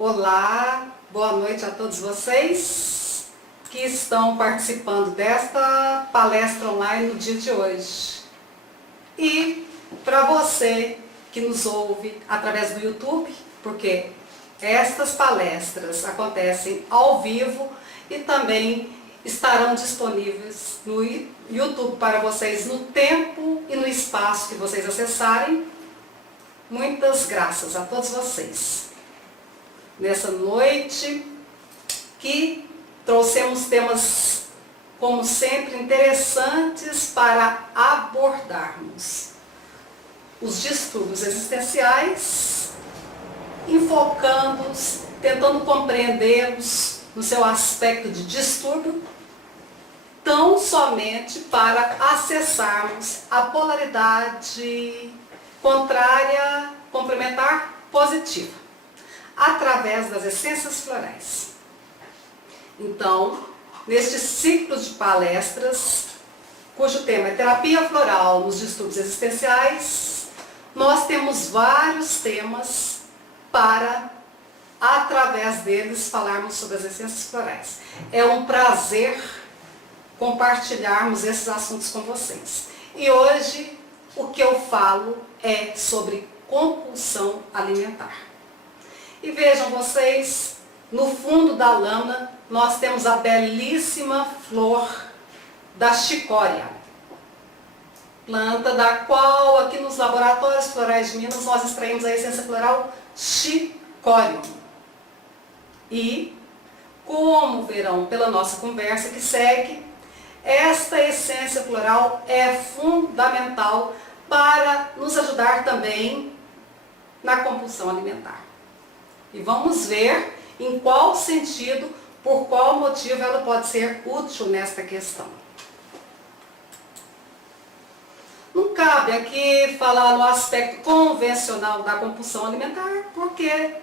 Olá, boa noite a todos vocês que estão participando desta palestra online no dia de hoje. E para você que nos ouve através do YouTube, porque estas palestras acontecem ao vivo e também estarão disponíveis no YouTube para vocês no tempo e no espaço que vocês acessarem. Muitas graças a todos vocês. Nessa noite que trouxemos temas, como sempre, interessantes para abordarmos. Os distúrbios existenciais, enfocando-os, tentando compreendê-los no seu aspecto de distúrbio, tão somente para acessarmos a polaridade contrária, complementar, positiva, através das essências florais. Então, neste ciclo de palestras, cujo tema é terapia floral nos distúrbios existenciais, nós temos vários temas para, através deles, falarmos sobre as essências florais. É um prazer compartilharmos esses assuntos com vocês. E hoje, o que eu falo é sobre compulsão alimentar. E vejam vocês, no fundo da lâmina, nós temos a belíssima flor da chicória. Planta da qual, aqui nos laboratórios florais de Minas, nós extraímos a essência floral chicórium. E, como verão pela nossa conversa que segue, esta essência floral é fundamental para nos ajudar também na compulsão alimentar. E vamos ver em qual sentido, por qual motivo ela pode ser útil nesta questão. Não cabe aqui falar no aspecto convencional da compulsão alimentar, porque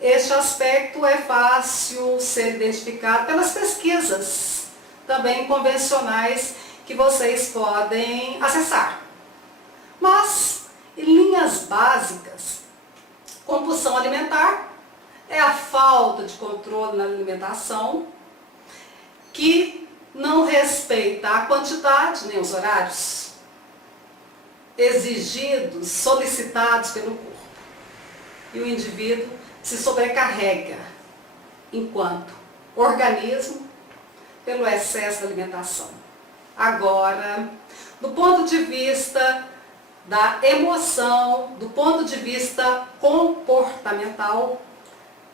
este aspecto é fácil ser identificado pelas pesquisas, também convencionais, que vocês podem acessar. Mas, em linhas básicas, compulsão alimentar é a falta de controle na alimentação que não respeita a quantidade nem os horários exigidos, solicitados pelo corpo. E o indivíduo se sobrecarrega enquanto organismo pelo excesso de alimentação. Agora, do ponto de vista da emoção, do ponto de vista comportamental,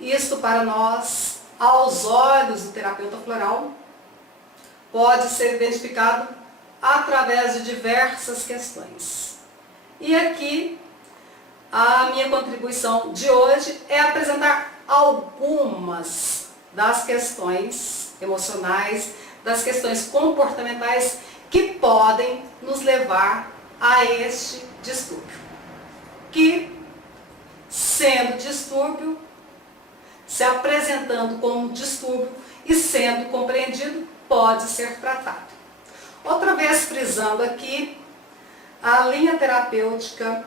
isto para nós, aos olhos do terapeuta floral, pode ser identificado através de diversas questões. E aqui, a minha contribuição de hoje é apresentar algumas das questões emocionais, das questões comportamentais que podem nos levar a este distúrbio. Que, sendo distúrbio, se apresentando como distúrbio e sendo compreendido, pode ser tratado. Outra vez frisando aqui, a linha terapêutica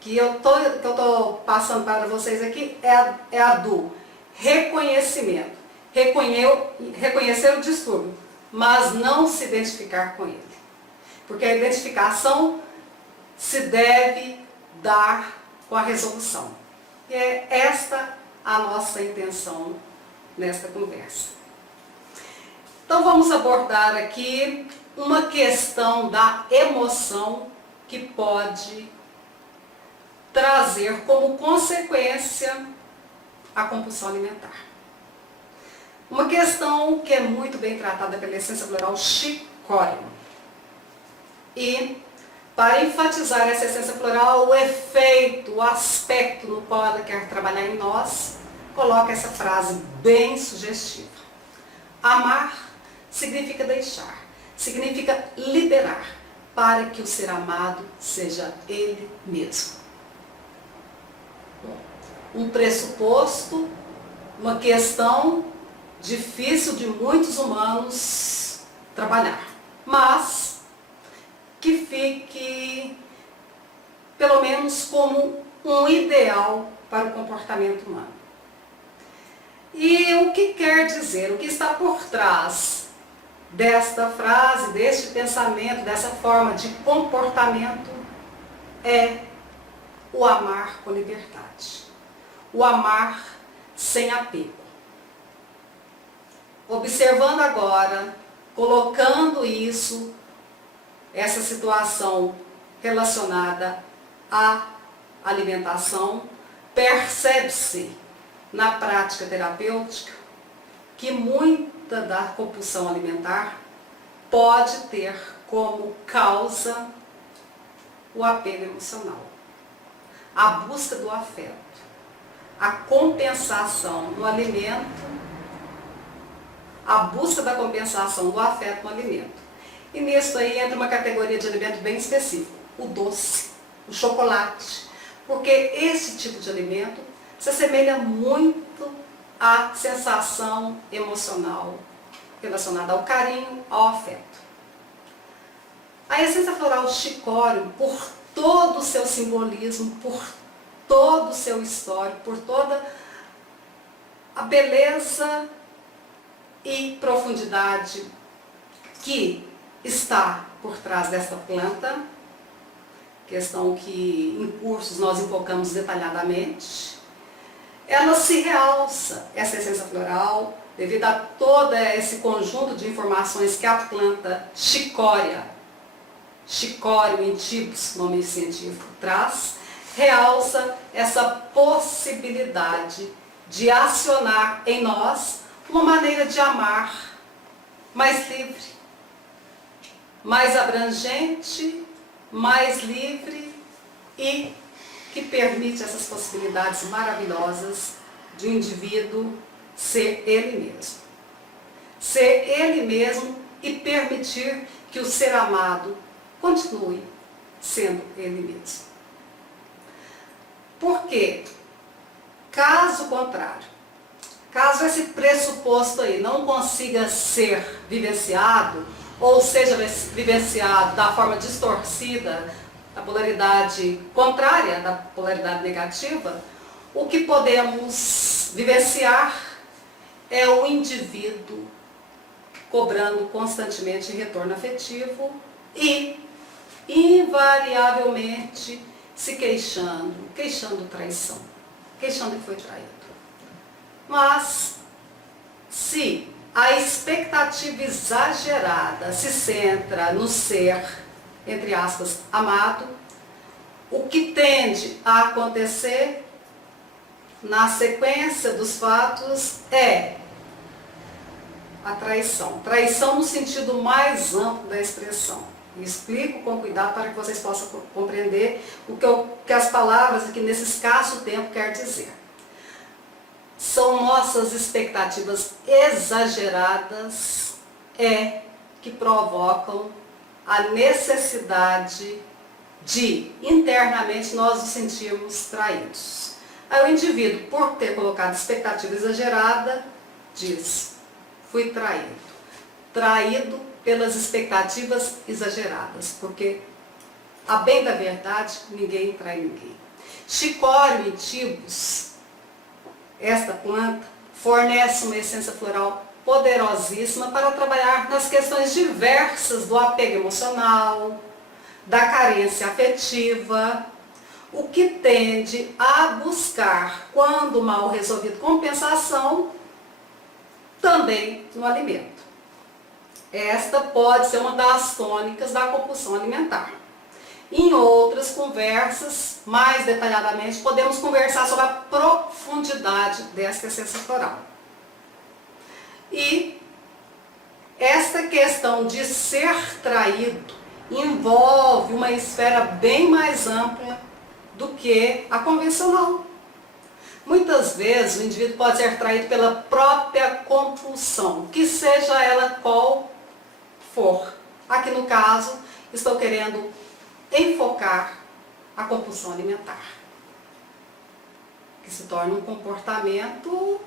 que eu estou passando para vocês aqui é a do reconhecimento. Reconhecer o distúrbio, mas não se identificar com ele. Porque a identificação se deve dar com a resolução. E é esta a nossa intenção nesta conversa. Então vamos abordar aqui uma questão da emoção que pode trazer como consequência a compulsão alimentar. Uma questão que é muito bem tratada pela essência floral chicórium. E, para enfatizar essa essência floral, o efeito, o aspecto no qual ela quer trabalhar em nós, coloca essa frase bem sugestiva. Amar significa deixar, significa liberar, para que o ser amado seja ele mesmo. Um pressuposto, uma questão difícil de muitos humanos trabalhar, mas que fique pelo menos como um ideal para o comportamento humano. E o que quer dizer, o que está por trás desta frase, deste pensamento, dessa forma de comportamento é o amar com liberdade, o amar sem apego. Observando agora, colocando isso, essa situação relacionada à alimentação, percebe-se na prática terapêutica que muita da compulsão alimentar pode ter como causa o apego emocional, a busca do afeto, a compensação do alimento, a busca da compensação do afeto no alimento. E nisso aí entra uma categoria de alimento bem específico, o doce, o chocolate, porque esse tipo de alimento se assemelha muito à sensação emocional relacionada ao carinho, ao afeto. A essência floral chicório, por todo o seu simbolismo, por todo o seu histórico, por toda a beleza e profundidade que está por trás desta planta, questão que em cursos nós enfocamos detalhadamente, ela se realça, essa essência floral, devido a todo esse conjunto de informações que a planta chicória, chicório intibus, nome científico, traz, realça essa possibilidade de acionar em nós uma maneira de amar mais livre, mais abrangente, mais livre e que permite essas possibilidades maravilhosas de um indivíduo ser ele mesmo. Ser ele mesmo e permitir que o ser amado continue sendo ele mesmo. Porque, caso contrário, caso esse pressuposto aí não consiga ser vivenciado, ou seja vivenciado da forma distorcida, da polaridade contrária, da polaridade negativa, o que podemos vivenciar é o indivíduo cobrando constantemente retorno afetivo e, invariavelmente, se queixando traição, queixando que foi traído. Mas, se a expectativa exagerada se centra no ser, entre aspas, amado, o que tende a acontecer na sequência dos fatos é a traição. Traição no sentido mais amplo da expressão. E explico com cuidado para que vocês possam compreender o que as palavras aqui nesse escasso tempo quer dizer. São nossas expectativas exageradas que provocam a necessidade de internamente nós nos sentirmos traídos. Aí o indivíduo, por ter colocado expectativa exagerada, diz: fui traído. Traído pelas expectativas exageradas, porque, a bem da verdade, ninguém trai ninguém. Chicório intibus, esta planta, fornece uma essência floral poderosíssima para trabalhar nas questões diversas do apego emocional, da carência afetiva, o que tende a buscar, quando mal resolvido, compensação, também no alimento. Esta pode ser uma das tônicas da compulsão alimentar. Em outras conversas, mais detalhadamente, podemos conversar sobre a profundidade desta essência floral. E esta questão de ser traído envolve uma esfera bem mais ampla do que a convencional. Muitas vezes o indivíduo pode ser traído pela própria compulsão, que seja ela qual for. Aqui no caso, estou querendo enfocar a compulsão alimentar, que se torna um comportamento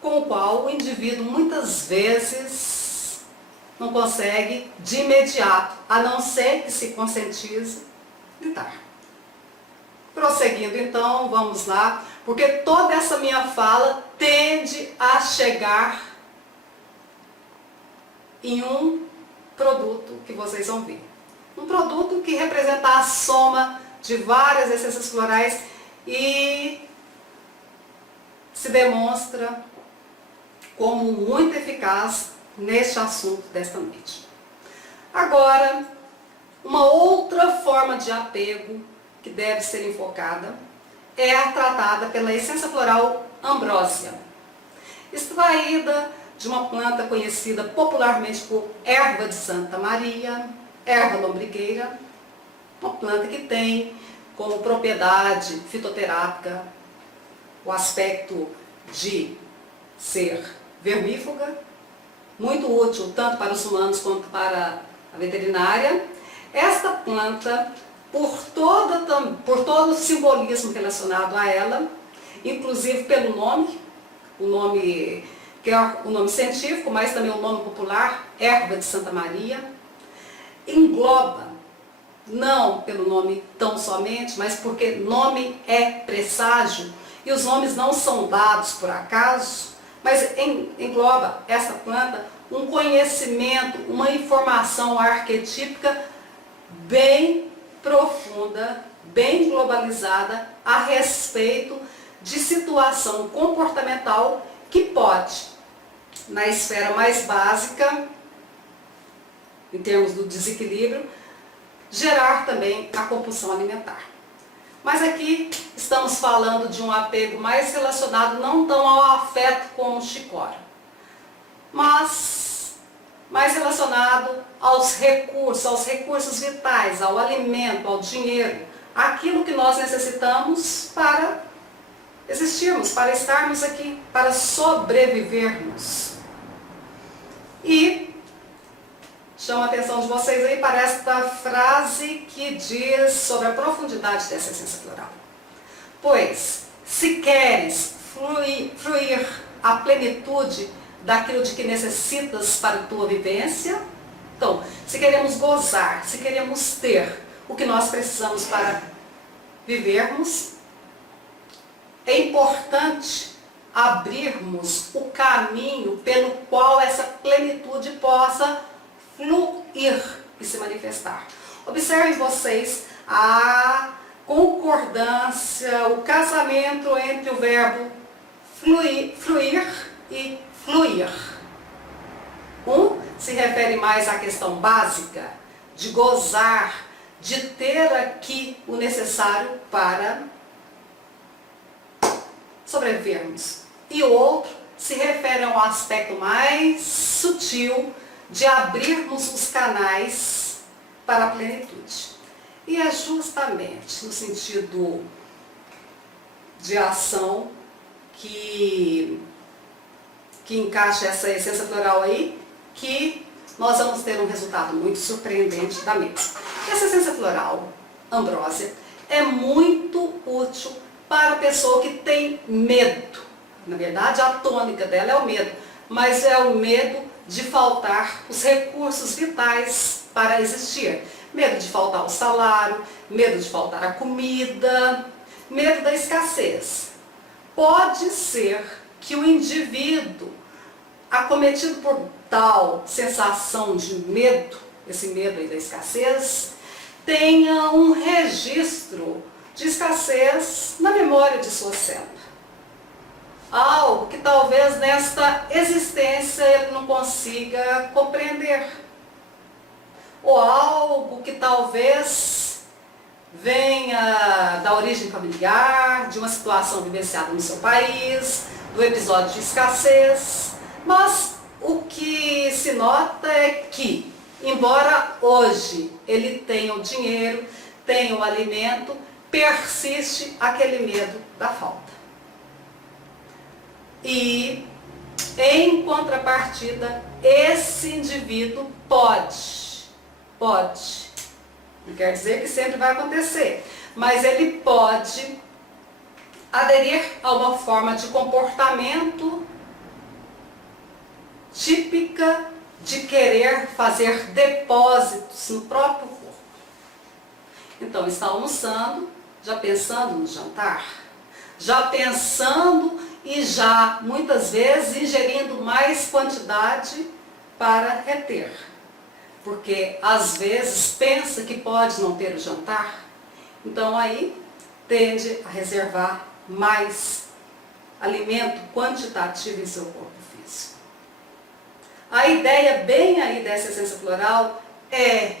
com o qual o indivíduo muitas vezes não consegue de imediato, a não ser que se conscientize, lidar. Prosseguindo então, vamos lá porque toda essa minha fala tende a chegar em um produto que vocês vão ver. Um produto que representa a soma de várias essências florais e se demonstra como muito eficaz neste assunto desta noite. Agora, uma outra forma de apego que deve ser enfocada é a tratada pela essência floral ambrósia, extraída de uma planta conhecida popularmente por erva de Santa Maria, erva lombrigueira, uma planta que tem como propriedade fitoterápica o aspecto de ser vermífuga, muito útil tanto para os humanos quanto para a veterinária. Esta planta, por todo o simbolismo relacionado a ela, inclusive pelo nome, que é o nome científico, mas também o nome popular, erva de Santa Maria, engloba, não pelo nome tão somente, mas porque nome é presságio, e os nomes não são dados por acaso, mas engloba essa planta um conhecimento, uma informação arquetípica bem profunda, bem globalizada a respeito de situação comportamental que pode, na esfera mais básica, em termos do desequilíbrio, gerar também a compulsão alimentar. Mas aqui estamos falando de um apego mais relacionado não tão ao afeto como o chicória, mas mais relacionado aos recursos vitais, ao alimento, ao dinheiro, aquilo que nós necessitamos para existirmos, para estarmos aqui, para sobrevivermos. E chamo a atenção de vocês aí para esta frase que diz sobre a profundidade dessa essência floral. Pois, se queres fruir a plenitude daquilo de que necessitas para a tua vivência, então, se queremos gozar, se queremos ter o que nós precisamos para vivermos, é importante abrirmos o caminho pelo qual essa plenitude possa fluir e se manifestar. Observem vocês a concordância, o casamento entre o verbo fluir e fluir. Um se refere mais à questão básica de gozar, de ter aqui o necessário para sobrevivermos. E o outro se refere a um aspecto mais sutil de abrirmos os canais para a plenitude. E é justamente no sentido de ação que encaixa essa essência floral aí, que nós vamos ter um resultado muito surpreendente da mesma. Essa essência floral, ambrósia, é muito útil para a pessoa que tem medo. Na verdade, a tônica dela é o medo, mas é o medo de faltar os recursos vitais para existir. Medo de faltar o salário, medo de faltar a comida, medo da escassez. Pode ser que o indivíduo, acometido por tal sensação de medo, esse medo aí da escassez, tenha um registro de escassez na memória de sua célula. Algo que talvez nesta existência ele não consiga compreender. Ou algo que talvez venha da origem familiar, de uma situação vivenciada no seu país, do episódio de escassez. Mas o que se nota é que, embora hoje ele tenha o dinheiro, tenha o alimento, persiste aquele medo da falta. E, em contrapartida, esse indivíduo pode, não quer dizer que sempre vai acontecer, mas ele pode aderir a uma forma de comportamento típica de querer fazer depósitos no próprio corpo. Então, está almoçando, já pensando no jantar, já pensando e já muitas vezes ingerindo mais quantidade para reter. Porque às vezes pensa que pode não ter o jantar, então aí tende a reservar mais alimento quantitativo em seu corpo físico. A ideia bem aí dessa essência floral é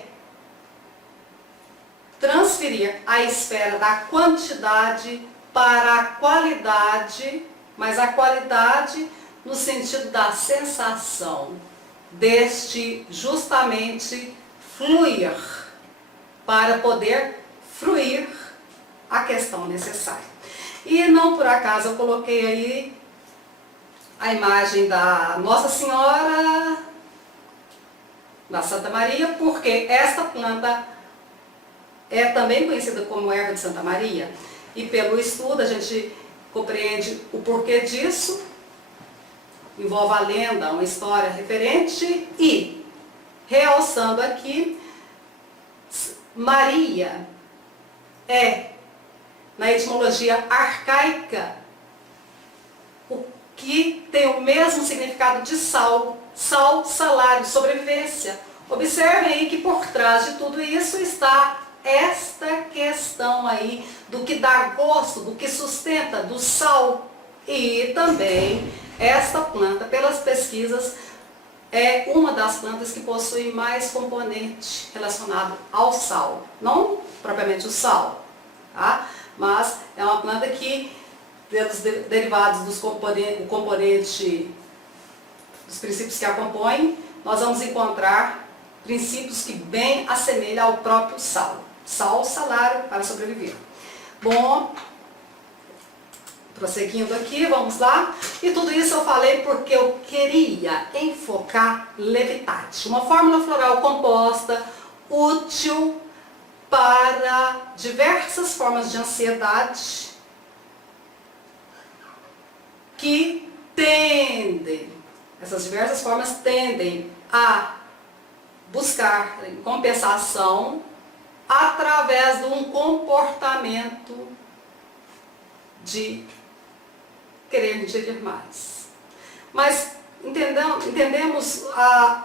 transferir a esfera da quantidade para a qualidade, mas a qualidade no sentido da sensação, deste justamente fluir, para poder fruir a questão necessária. E não por acaso eu coloquei aí a imagem da Nossa Senhora, da Santa Maria, porque esta planta é também conhecida como erva de Santa Maria. E pelo estudo a gente compreende o porquê disso, envolve a lenda, uma história referente e, realçando aqui, Maria é, na etimologia arcaica, o que tem o mesmo significado de sal, salário, sobrevivência. Observem aí que por trás de tudo isso está esta questão aí do que dá gosto, do que sustenta, do sal. E também esta planta, pelas pesquisas, é uma das plantas que possui mais componente relacionado ao sal. Não propriamente o sal, tá? Mas é uma planta que, pelos derivados dos componente, dos princípios que a compõem, nós vamos encontrar princípios que bem assemelham ao próprio sal. Sal, salário para sobreviver. Bom, prosseguindo aqui, vamos lá. E tudo isso eu falei porque eu queria enfocar Levitate, uma fórmula floral composta, útil para diversas formas de ansiedade que essas diversas formas tendem a buscar compensação através de um comportamento de querer ingerir mais. Mas entendemos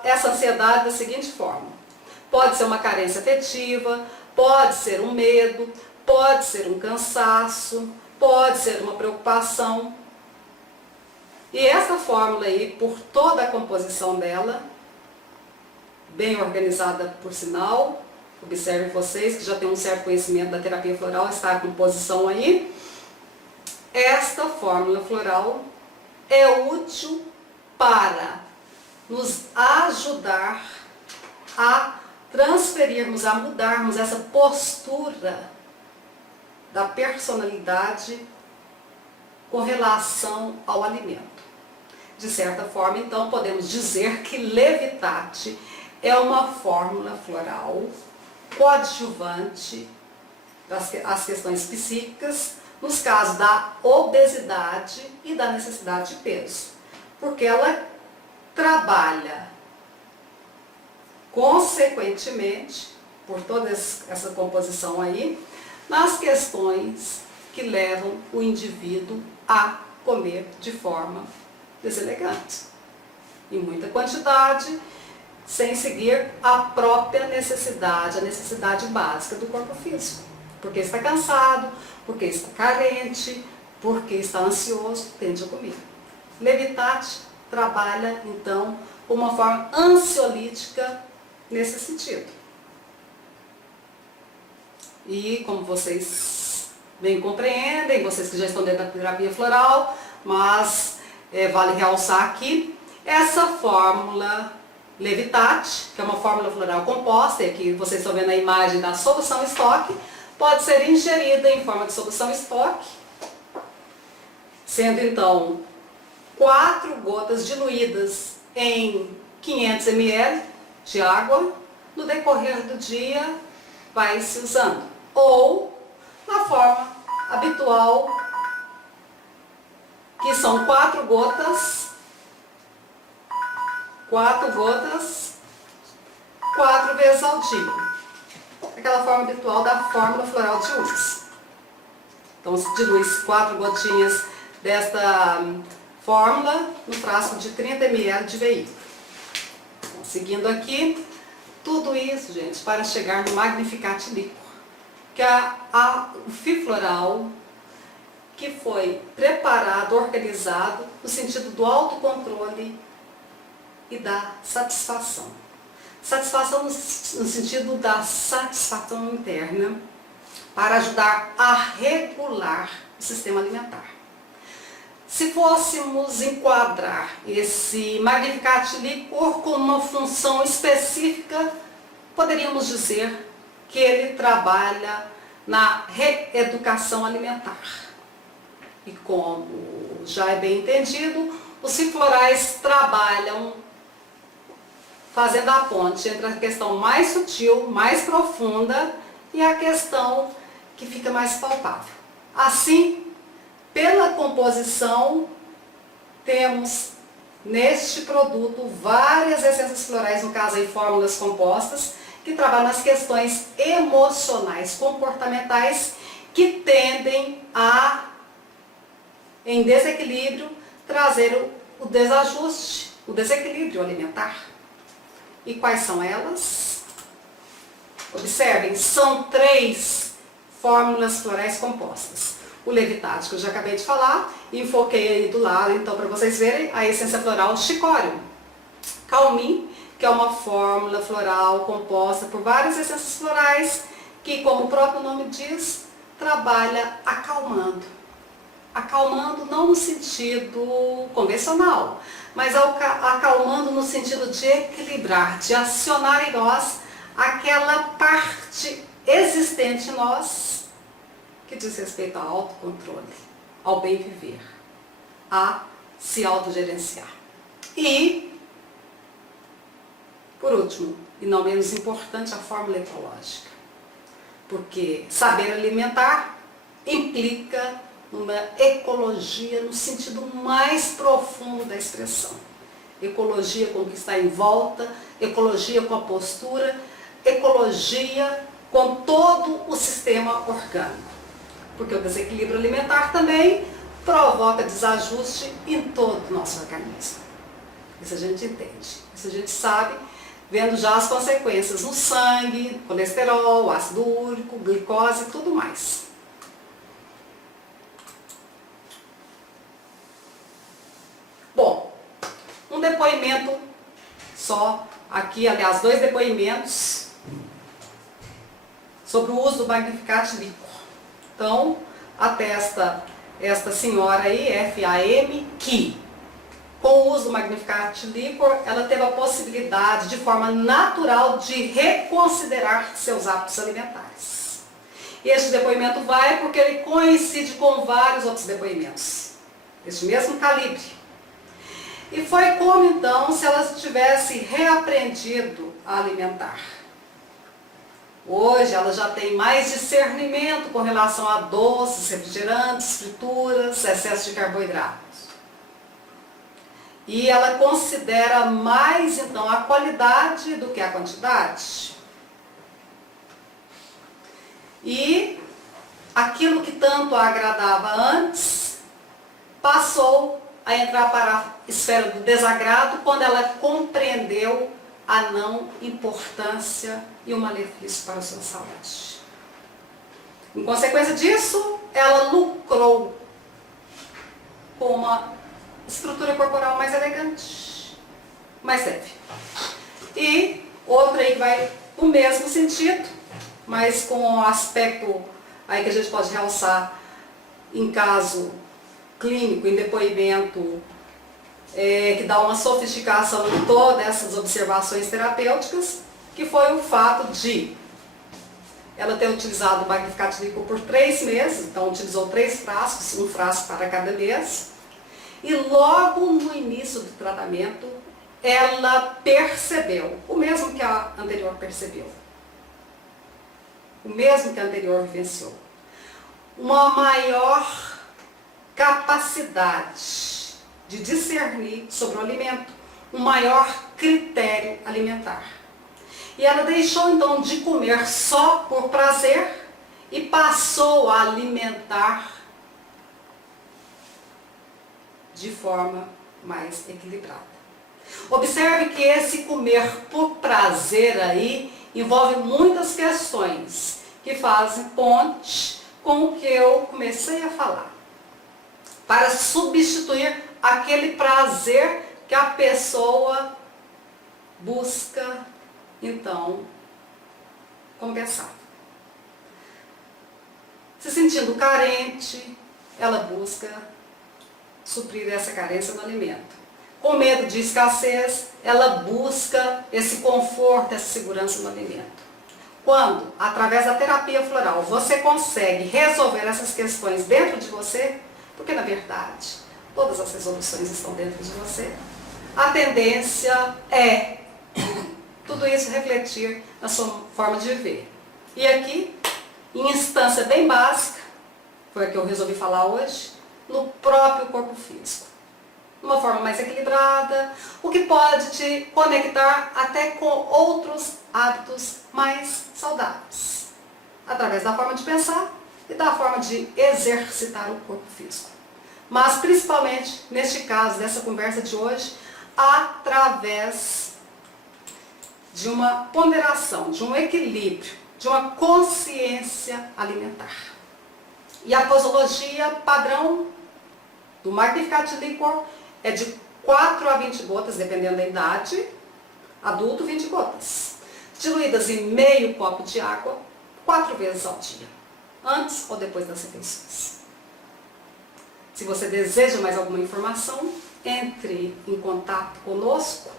essa ansiedade da seguinte forma: pode ser uma carência afetiva, pode ser um medo, pode ser um cansaço, pode ser uma preocupação. E essa fórmula aí, por toda a composição dela, bem organizada por sinal, observem vocês que já têm um certo conhecimento da terapia floral, está a composição aí. Esta fórmula floral é útil para nos ajudar a transferirmos, a mudarmos essa postura da personalidade com relação ao alimento. De certa forma, então, podemos dizer que Levitate é uma fórmula floral coadjuvante às questões psíquicas, nos casos da obesidade e da necessidade de peso, porque ela trabalha consequentemente, por toda essa composição aí, nas questões que levam o indivíduo a comer de forma deselegante, em muita quantidade, sem seguir a própria necessidade, a necessidade básica do corpo físico. Porque está cansado, porque está carente, porque está ansioso, tende a comer. Levitate trabalha, então, uma forma ansiolítica nesse sentido. E como vocês bem compreendem, vocês que já estão dentro da terapia floral, mas vale realçar aqui, essa fórmula Levitate, que é uma fórmula floral composta, e aqui vocês estão vendo a imagem da solução estoque, pode ser ingerida em forma de solução estoque, sendo então 4 gotas diluídas em 500 ml de água, no decorrer do dia vai se usando. Ou na forma habitual, que são 4 gotas, 4 vezes ao dia. Aquela forma habitual da fórmula floral de Ull's. Então se dilui 4 gotinhas desta fórmula no frasco de 30 ml de veículo. Então, seguindo aqui, tudo isso, gente, para chegar no Magnificat Liquor, que é o fio floral que foi preparado, organizado no sentido do autocontrole e da satisfação. Satisfação no sentido da satisfação interna, para ajudar a regular o sistema alimentar. Se fôssemos enquadrar esse Magnificat Liquor com uma função específica, poderíamos dizer que ele trabalha na reeducação alimentar. E como já é bem entendido, os florais trabalham fazendo a ponte entre a questão mais sutil, mais profunda e a questão que fica mais palpável. Assim, pela composição, temos neste produto várias essências florais, no caso aí fórmulas compostas, que trabalham nas questões emocionais, comportamentais, que tendem a, em desequilíbrio, trazer o desajuste, o desequilíbrio alimentar. E quais são elas? Observem, são 3 fórmulas florais compostas. O Levitate, que eu já acabei de falar, e enfoquei aí do lado, então, para vocês verem, a essência floral Chicórium. Calmim, que é uma fórmula floral composta por várias essências florais, que, como o próprio nome diz, trabalha acalmando. Acalmando não no sentido convencional, mas acalmando no sentido de equilibrar, de acionar em nós aquela parte existente em nós que diz respeito ao autocontrole, ao bem viver, a se autogerenciar. E, por último, e não menos importante, a fórmula ecológica. Porque saber alimentar implica uma ecologia no sentido mais profundo da expressão. Ecologia com o que está em volta, ecologia com a postura, ecologia com todo o sistema orgânico. Porque o desequilíbrio alimentar também provoca desajuste em todo o nosso organismo. Isso a gente entende, isso a gente sabe, vendo já as consequências no sangue, colesterol, ácido úrico, glicose e tudo mais. Bom, um depoimento só, aqui, aliás, 2 depoimentos sobre o uso do Magnificat Liquor. Então, atesta esta senhora aí, FAM, que com o uso do Magnificat Liquor, ela teve a possibilidade, de forma natural, de reconsiderar seus hábitos alimentares. E este depoimento vai porque ele coincide com vários outros depoimentos, este mesmo calibre. E foi como, então, se ela tivesse reaprendido a alimentar. Hoje ela já tem mais discernimento com relação a doces, refrigerantes, frituras, excesso de carboidratos. E ela considera mais, então, a qualidade do que a quantidade. E aquilo que tanto a agradava antes, passou a entrar para a esfera do desagrado quando ela compreendeu a não importância e o malefício para a sua saúde. Em consequência disso, ela lucrou com uma estrutura corporal mais elegante, mais leve. E outra aí que vai no mesmo sentido, mas com um aspecto aí que a gente pode realçar em caso clínico, em depoimento, que dá uma sofisticação em todas essas observações terapêuticas, que foi o fato de ela ter utilizado o Magnificat Liquor por 3 meses, então utilizou 3 frascos, um frasco para cada mês, e logo no início do tratamento, ela percebeu, o mesmo que a anterior percebeu, o mesmo que a anterior vivenciou, uma maior capacidade de discernir sobre o alimento, um maior critério alimentar. E ela deixou então de comer só por prazer e passou a alimentar de forma mais equilibrada. Observe que esse comer por prazer aí envolve muitas questões que fazem ponte com o que eu comecei a falar, para substituir aquele prazer que a pessoa busca, então, compensar. Se sentindo carente, ela busca suprir essa carência no alimento. Com medo de escassez, ela busca esse conforto, essa segurança no alimento. Quando, através da terapia floral, você consegue resolver essas questões dentro de você, porque na verdade todas as resoluções estão dentro de você, a tendência é tudo isso refletir na sua forma de viver. E aqui, em instância bem básica, foi a que eu resolvi falar hoje, no próprio corpo físico. De uma forma mais equilibrada, o que pode te conectar até com outros hábitos mais saudáveis, através da forma de pensar e da forma de exercitar o corpo físico. Mas principalmente, neste caso, dessa conversa de hoje, através de uma ponderação, de um equilíbrio, de uma consciência alimentar. E a posologia padrão do Magnificat Liquor é de 4 a 20 gotas, dependendo da idade, adulto 20 gotas, diluídas em meio copo de água 4 vezes ao dia, antes ou depois das refeições. Se você deseja mais alguma informação, entre em contato conosco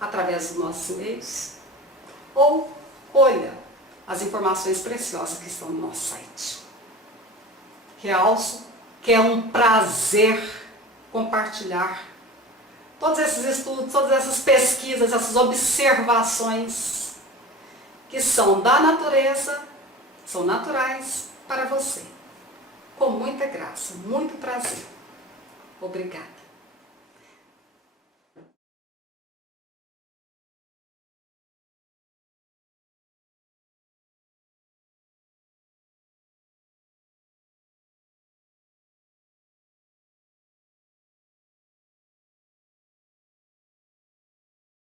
através dos nossos e-mails ou olha as informações preciosas que estão no nosso site. Realço que é um prazer compartilhar todos esses estudos, todas essas pesquisas, essas observações que são da natureza, são naturais para você. Com muita graça, muito prazer. Obrigada.